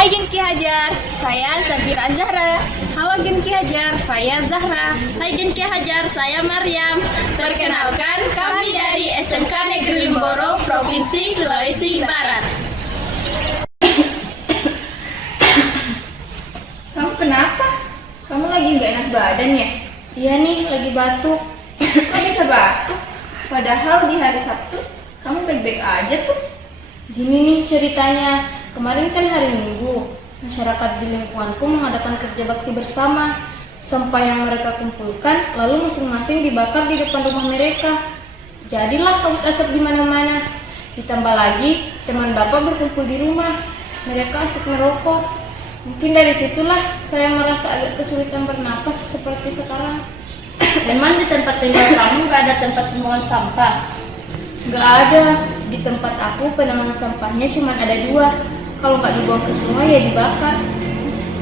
Hai Genki Hajar, saya Safira Zahra. Halo Genki Hajar, saya Zahra. Hai Genki Hajar, saya Maryam. Perkenalkan, kami dari SMK Negeri Limboro, Provinsi Sulawesi Barat. Kamu kenapa? Kamu lagi nggak enak badan ya? Iya nih, lagi batuk. Kok bisa batuk? Padahal di hari Sabtu kamu baik-baik aja tuh. Gini nih ceritanya, kemarin kan hari Minggu, masyarakat di lingkunganku mengadakan kerja bakti bersama. Sampah yang mereka kumpulkan lalu masing-masing dibakar di depan rumah mereka. Jadilah kabut asap di mana-mana. Ditambah lagi teman bapak berkumpul di rumah. Mereka asik merokok. Mungkin dari situlah saya merasa agak kesulitan bernapas seperti sekarang. Memang di tempat tinggal kamu nggak ada tempat pembuangan sampah? Nggak ada. Di tempat aku penampungan sampahnya cuma ada 2. Kalau nggak dibuang ke sungai ya dibakar.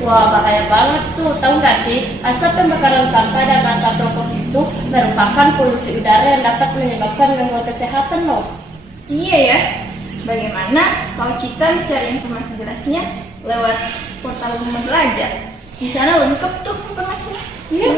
Wah, bahaya banget tuh. Tahu nggak sih, asap pembakaran sampah dan asap rokok itu merupakan polusi udara yang dapat menyebabkan gangguan kesehatan loh. Iya ya. Bagaimana kalau kita mencari informasi jelasnya lewat portal Rumah Belajar? Di sana lengkap tuh informasinya. Iya.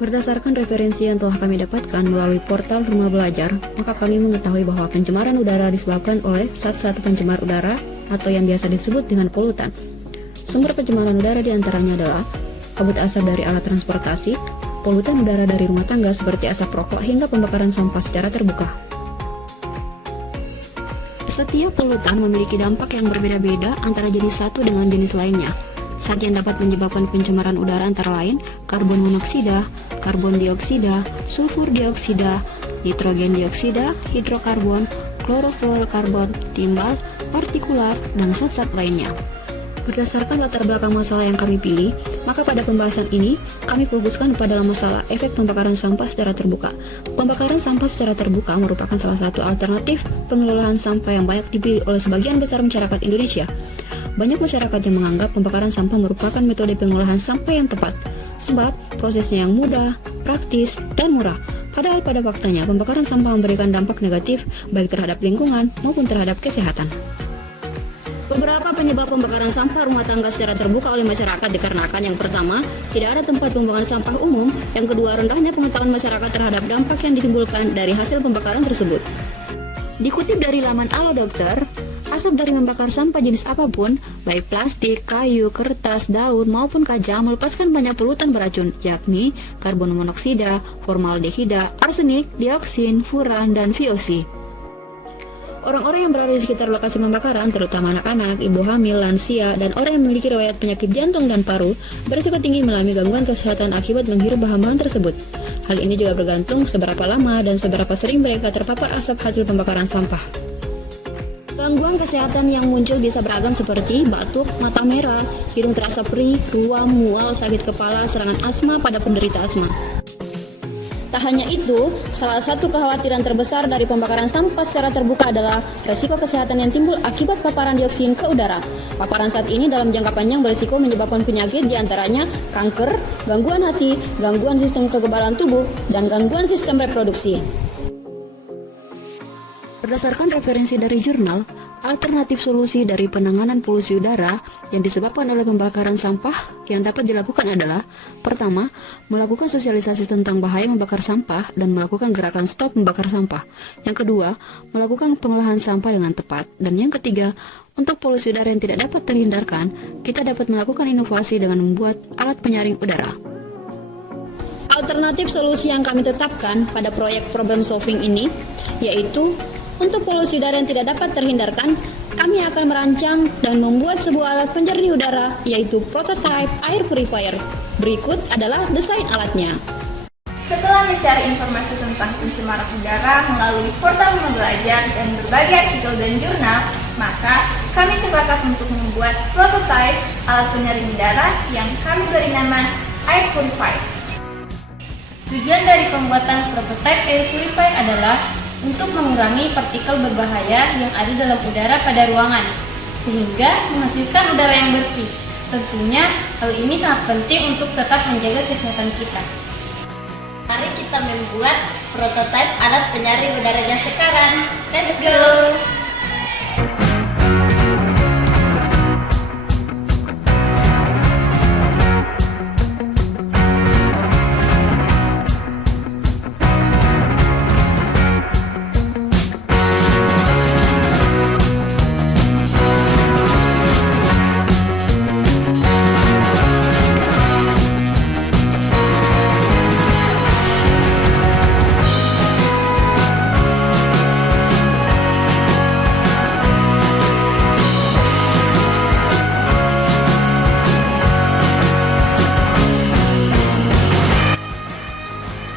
Berdasarkan referensi yang telah kami dapatkan melalui portal Rumah Belajar, maka kami mengetahui bahwa pencemaran udara disebabkan oleh zat-zat pencemar udara atau yang biasa disebut dengan polutan. Sumber pencemaran udara diantaranya adalah kabut asap dari alat transportasi, polutan udara dari rumah tangga seperti asap rokok hingga pembakaran sampah secara terbuka. Setiap polutan memiliki dampak yang berbeda-beda antara jenis satu dengan jenis lainnya. Zat yang dapat menyebabkan pencemaran udara antara lain karbon monoksida, karbon dioksida, sulfur dioksida, nitrogen dioksida, hidrokarbon, klorofluorokarbon, timbal, partikular, dan zat-zat lainnya. Berdasarkan latar belakang masalah yang kami pilih, maka pada pembahasan ini kami fokuskan pada masalah efek pembakaran sampah secara terbuka. Pembakaran sampah secara terbuka merupakan salah satu alternatif pengelolaan sampah yang banyak dipilih oleh sebagian besar masyarakat Indonesia. Banyak masyarakat yang menganggap pembakaran sampah merupakan metode pengolahan sampah yang tepat, sebab prosesnya yang mudah, praktis, dan murah. Padahal pada faktanya pembakaran sampah memberikan dampak negatif baik terhadap lingkungan maupun terhadap kesehatan. Beberapa penyebab pembakaran sampah rumah tangga secara terbuka oleh masyarakat dikarenakan yang pertama, tidak ada tempat pembuangan sampah umum, yang kedua, rendahnya pengetahuan masyarakat terhadap dampak yang ditimbulkan dari hasil pembakaran tersebut. Dikutip dari laman Alo Dokter, asap dari membakar sampah jenis apapun, baik plastik, kayu, kertas, daun, maupun kaca melepaskan banyak polutan beracun, yakni karbon monoksida, formaldehida, arsenik, dioksin, furan, dan VOC. Orang-orang yang berada di sekitar lokasi pembakaran, terutama anak-anak, ibu hamil, lansia, dan orang yang memiliki riwayat penyakit jantung dan paru, berisiko tinggi mengalami gangguan kesehatan akibat menghirup bahan-bahan tersebut. Hal ini juga bergantung seberapa lama dan seberapa sering mereka terpapar asap hasil pembakaran sampah. Gangguan kesehatan yang muncul bisa beragam seperti batuk, mata merah, hidung terasa perih, ruam, mual, sakit kepala, serangan asma pada penderita asma. Tak hanya itu, salah satu kekhawatiran terbesar dari pembakaran sampah secara terbuka adalah resiko kesehatan yang timbul akibat paparan dioksin ke udara. Paparan saat ini dalam jangka panjang berisiko menyebabkan penyakit diantaranya kanker, gangguan hati, gangguan sistem kekebalan tubuh, dan gangguan sistem reproduksi. Berdasarkan referensi dari jurnal, alternatif solusi dari penanganan polusi udara yang disebabkan oleh pembakaran sampah yang dapat dilakukan adalah: pertama, melakukan sosialisasi tentang bahaya membakar sampah dan melakukan gerakan stop membakar sampah. Yang kedua, melakukan pengolahan sampah dengan tepat. Dan yang ketiga, untuk polusi udara yang tidak dapat terhindarkan, kita dapat melakukan inovasi dengan membuat alat penyaring udara. Alternatif solusi yang kami tetapkan pada proyek problem solving ini yaitu: untuk polusi udara yang tidak dapat terhindarkan, kami akan merancang dan membuat sebuah alat penjernih udara, yaitu prototype air purifier. Berikut adalah desain alatnya. Setelah mencari informasi tentang pencemaran udara melalui portal Rumah Belajar dan berbagai artikel dan jurnal, maka kami sepakat untuk membuat prototipe alat penyaring udara yang kami beri nama Air Purifier. Tujuan dari pembuatan prototipe air purifier adalah untuk mengurangi partikel berbahaya yang ada dalam udara pada ruangan, sehingga menghasilkan udara yang bersih. Tentunya hal ini sangat penting untuk tetap menjaga kesehatan kita. Mari kita membuat prototipe alat penyaring udaranya sekarang. Let's go!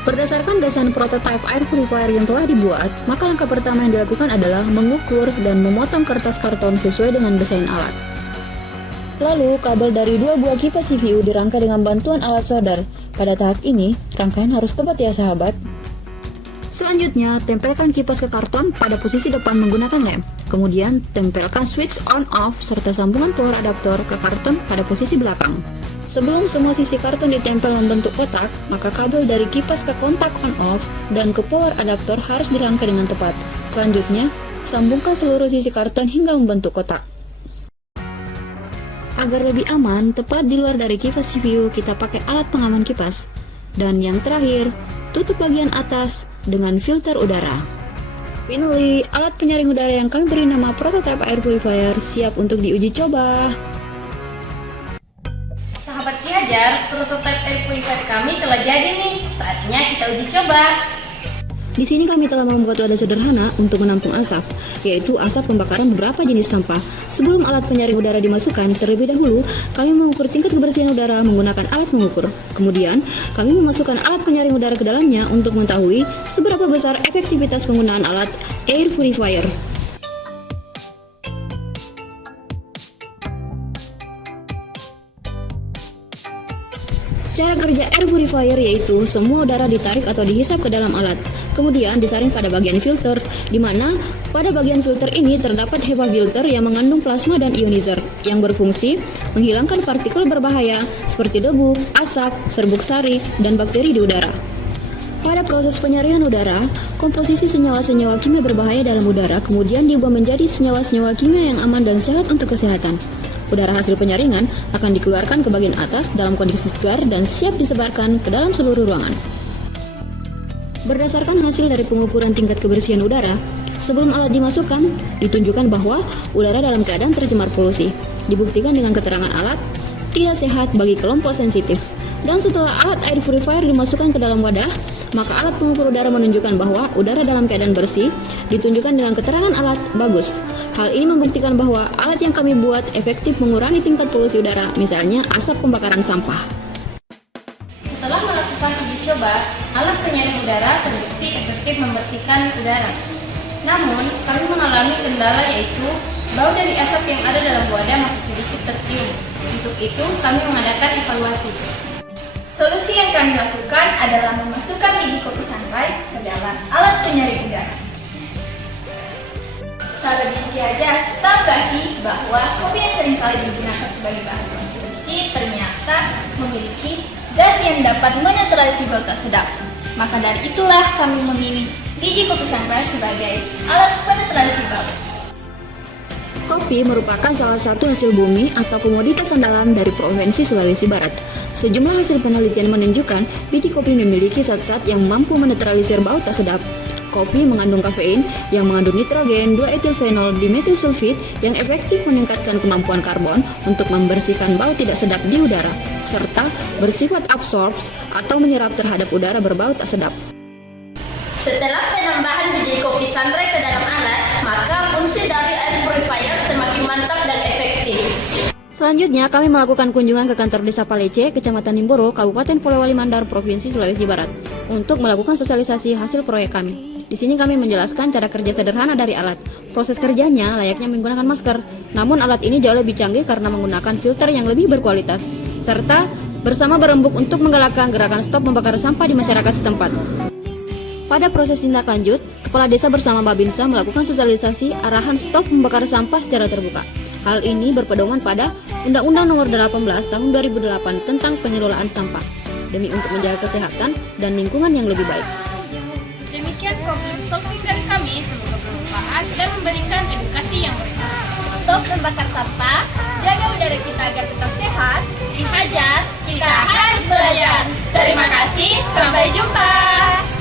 Berdasarkan desain prototipe air purifier yang telah dibuat, maka langkah pertama yang dilakukan adalah mengukur dan memotong kertas karton sesuai dengan desain alat. Lalu, kabel dari 2 buah kipas CVU dirangkai dengan bantuan alat solder. Pada tahap ini, rangkaian harus tepat ya sahabat. Selanjutnya, tempelkan kipas ke karton pada posisi depan menggunakan lem. Kemudian, tempelkan switch on-off serta sambungan power adaptor ke karton pada posisi belakang. Sebelum semua sisi karton ditempel membentuk kotak, maka kabel dari kipas ke kontak on-off dan ke power adaptor harus dirangkai dengan tepat. Selanjutnya, sambungkan seluruh sisi karton hingga membentuk kotak. Agar lebih aman, tepat di luar dari kipas CPU kita pakai alat pengaman kipas. Dan yang terakhir, tutup bagian atas dengan filter udara. Finally, alat penyaring udara yang kami beri nama prototype air purifier siap untuk diuji coba. Sahabat Kiajar, prototipe air purifier kami telah jadi nih. Saatnya kita uji coba. Di sini kami telah membuat wadah sederhana untuk menampung asap, yaitu asap pembakaran beberapa jenis sampah. Sebelum alat penyaring udara dimasukkan, terlebih dahulu kami mengukur tingkat kebersihan udara menggunakan alat mengukur. Kemudian, kami memasukkan alat penyaring udara ke dalamnya untuk mengetahui seberapa besar efektivitas penggunaan alat air purifier. Cara kerja air purifier yaitu semua udara ditarik atau dihisap ke dalam alat, kemudian disaring pada bagian filter, di mana pada bagian filter ini terdapat HEPA filter yang mengandung plasma dan ionizer yang berfungsi menghilangkan partikel berbahaya seperti debu, asap, serbuk sari, dan bakteri di udara. Pada proses penyaringan udara, komposisi senyawa-senyawa kimia berbahaya dalam udara kemudian diubah menjadi senyawa-senyawa kimia yang aman dan sehat untuk kesehatan. Udara hasil penyaringan akan dikeluarkan ke bagian atas dalam kondisi segar dan siap disebarkan ke dalam seluruh ruangan. Berdasarkan hasil dari pengukuran tingkat kebersihan udara, sebelum alat dimasukkan, ditunjukkan bahwa udara dalam keadaan tercemar polusi. Dibuktikan dengan keterangan alat tidak sehat bagi kelompok sensitif. Dan setelah alat air purifier dimasukkan ke dalam wadah, maka alat pengukur udara menunjukkan bahwa udara dalam keadaan bersih, ditunjukkan dengan keterangan alat bagus. Hal ini membuktikan bahwa alat yang kami buat efektif mengurangi tingkat polusi udara, misalnya asap pembakaran sampah. Setelah melakukan uji coba, alat penyaring udara terbukti efektif membersihkan udara. Namun, kami mengalami kendala yaitu bau dari asap yang ada dalam wadah masih sedikit tercium. Untuk itu, kami mengadakan evaluasi. Solusi yang kami lakukan adalah memasukkan biji kopi sunlight ke dalam alat penyaring udara. Sahabat Kiajar, tahu gak sih bahwa kopi yang seringkali digunakan sebagai bahan konsumsi ternyata memiliki zat yang dapat menetralisir bau tak sedap. Maka dari itulah kami memilih biji kopi sunlight sebagai alat penetralisir bau. Kopi merupakan salah satu hasil bumi atau komoditas andalan dari Provinsi Sulawesi Barat. Sejumlah hasil penelitian menunjukkan biji kopi memiliki zat-zat yang mampu menetralisir bau tak sedap. Kopi mengandung kafein yang mengandung nitrogen 2-etilfenol dimetilsulfit yang efektif meningkatkan kemampuan karbon untuk membersihkan bau tidak sedap di udara, serta bersifat absorbs atau menyerap terhadap udara berbau tak sedap. Setelah penambahan biji kopi sunlight ke dalam alat, maka fungsi dari air purifier semakin mantap dan efektif. Selanjutnya, kami melakukan kunjungan ke kantor Desa Palece, Kecamatan Nimboro, Kabupaten Polewali Mandar, Provinsi Sulawesi Barat, untuk melakukan sosialisasi hasil proyek kami. Di sini kami menjelaskan cara kerja sederhana dari alat. Proses kerjanya layaknya menggunakan masker, namun alat ini jauh lebih canggih karena menggunakan filter yang lebih berkualitas, serta bersama berembuk untuk menggalakkan gerakan stop membakar sampah di masyarakat setempat. Pada proses tindak lanjut, Kepala Desa bersama Babinsa melakukan sosialisasi arahan stop membakar sampah secara terbuka. Hal ini berpedoman pada Undang-Undang Nomor 18 Tahun 2008 tentang pengelolaan sampah, demi untuk menjaga kesehatan dan lingkungan yang lebih baik. Demikian problem solving kami, semoga bermanfaat dan memberikan edukasi yang bermanfaat. Stop membakar sampah, jaga udara kita agar tetap sehat. Dihajar, Kita harus belajar. Terima kasih, sampai jumpa.